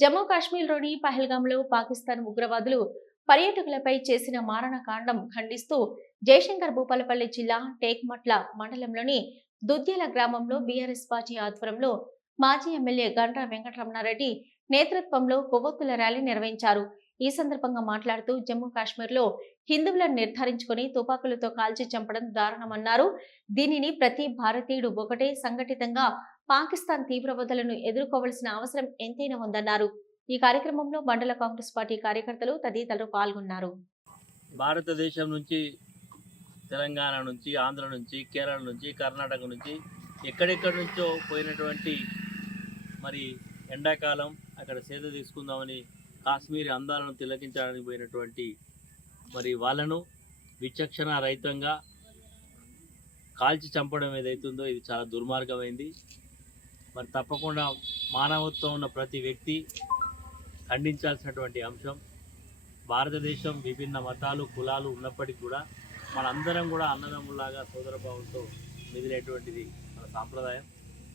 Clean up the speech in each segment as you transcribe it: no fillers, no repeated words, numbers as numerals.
జమ్మూ కాశ్మీర్లోని పహల్గాంలో పాకిస్తాన్ ఉగ్రవాదులు పర్యాటకులపై చేసిన మారణకాండం ఖండిస్తూ జయశంకర్ భూపాలపల్లి జిల్లా టేక్మట్ల మండలంలోని దుద్యాల గ్రామంలో బీఆర్ఎస్ పార్టీ ఆధ్వర్యంలో మాజీ ఎమ్మెల్యే గండ్ర వెంకటరమణారెడ్డి నేతృత్వంలో కొవ్వొత్తుల ర్యాలీ నిర్వహించారు. ఈ సందర్భంగా మాట్లాడుతూ జమ్మూ కాశ్మీర్లో హిందువులను నిర్ధారించుకుని తుపాకులతో కాల్చి చంపడం దారుణమన్నారు. దీనిని ప్రతి భారతీయుడు ఒకటే సంఘటితంగా పాకిస్తాన్ తీవ్రవాదులను ఎదుర్కోవాల్సిన అవసరం ఎంతైనా ఉందన్నారు. ఈ కార్యక్రమంలో మండల కాంగ్రెస్ పార్టీ కార్యకర్తలు తదితరులు పాల్గొన్నారు. భారతదేశం నుంచి, తెలంగాణ నుంచి, ఆంధ్ర నుంచి, కేరళ నుంచి, కర్ణాటక నుంచి ఎక్కడెక్కడి నుంచో పోయినటువంటి మరి ఎండాకాలం అక్కడ సేద తీసుకుందామని కాశ్మీర్ అందాలను తిలకించడానికి పోయినటువంటి మరి వాళ్ళను విచక్షణ రహితంగా కాల్చి చంపడం ఏదైతుందో ఇది చాలా దుర్మార్గమైంది. మరి తప్పకుండా మానవత్వం ఉన్న ప్రతి వ్యక్తి ఖండించాల్సినటువంటి అంశం. భారతదేశం విభిన్న మతాలు, కులాలు ఉన్నప్పటికీ కూడా మనందరం కూడా అన్నదమ్ములాగా సోదరభావంతో మెదిలేటువంటిది మన సాంప్రదాయం.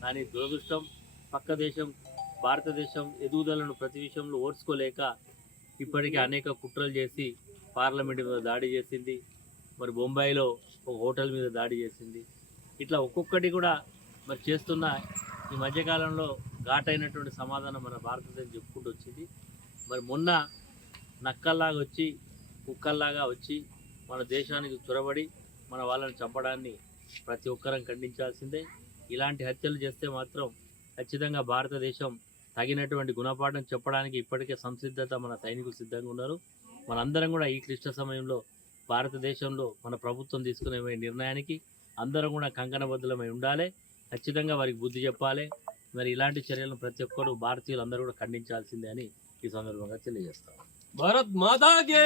కానీ దురదృష్టం, పక్క దేశం భారతదేశం ఎదుగుదలను ప్రతి విషయంలో ఓర్చుకోలేక ఇప్పటికే అనేక కుట్రలు చేసి పార్లమెంట్ మీద దాడి చేసింది. మరి బొంబాయిలో ఒక హోటల్ మీద దాడి చేసింది. ఇట్లా ఒక్కొక్కటి కూడా మరి చేస్తున్న ఈ మధ్యకాలంలో ఘాటైనటువంటి సమాధానం మన భారతదేశం చెప్పుకుంటూ వచ్చింది. మరి మొన్న నక్కల్లాగా వచ్చి, కుక్కల్లాగా వచ్చి మన దేశానికి చొరబడి మన వాళ్ళని చంపడాన్ని ప్రతి ఒక్కరం ఖండించాల్సిందే. ఇలాంటి హత్యలు చేస్తే మాత్రం ఖచ్చితంగా భారతదేశం తగినటువంటి గుణపాఠం చెప్పడానికి ఇప్పటికే సంసిద్ధత మన సైనికులు సిద్ధంగా ఉన్నారు. మనందరం కూడా ఈ క్లిష్ట సమయంలో భారతదేశంలో మన ప్రభుత్వం తీసుకునే నిర్ణయానికి అందరం కూడా కంకణబద్ధులమై ఉండాలి. ఖచ్చితంగా వారికి బుద్ధి చెప్పాలి. మరి ఇలాంటి చర్యలను ప్రతి ఒక్కరు భారతీయులు అందరూ కూడా ఖండించాల్సిందే అని ఈ సందర్భంగా తెలియజేస్తాం. భారత్ మాతా కీ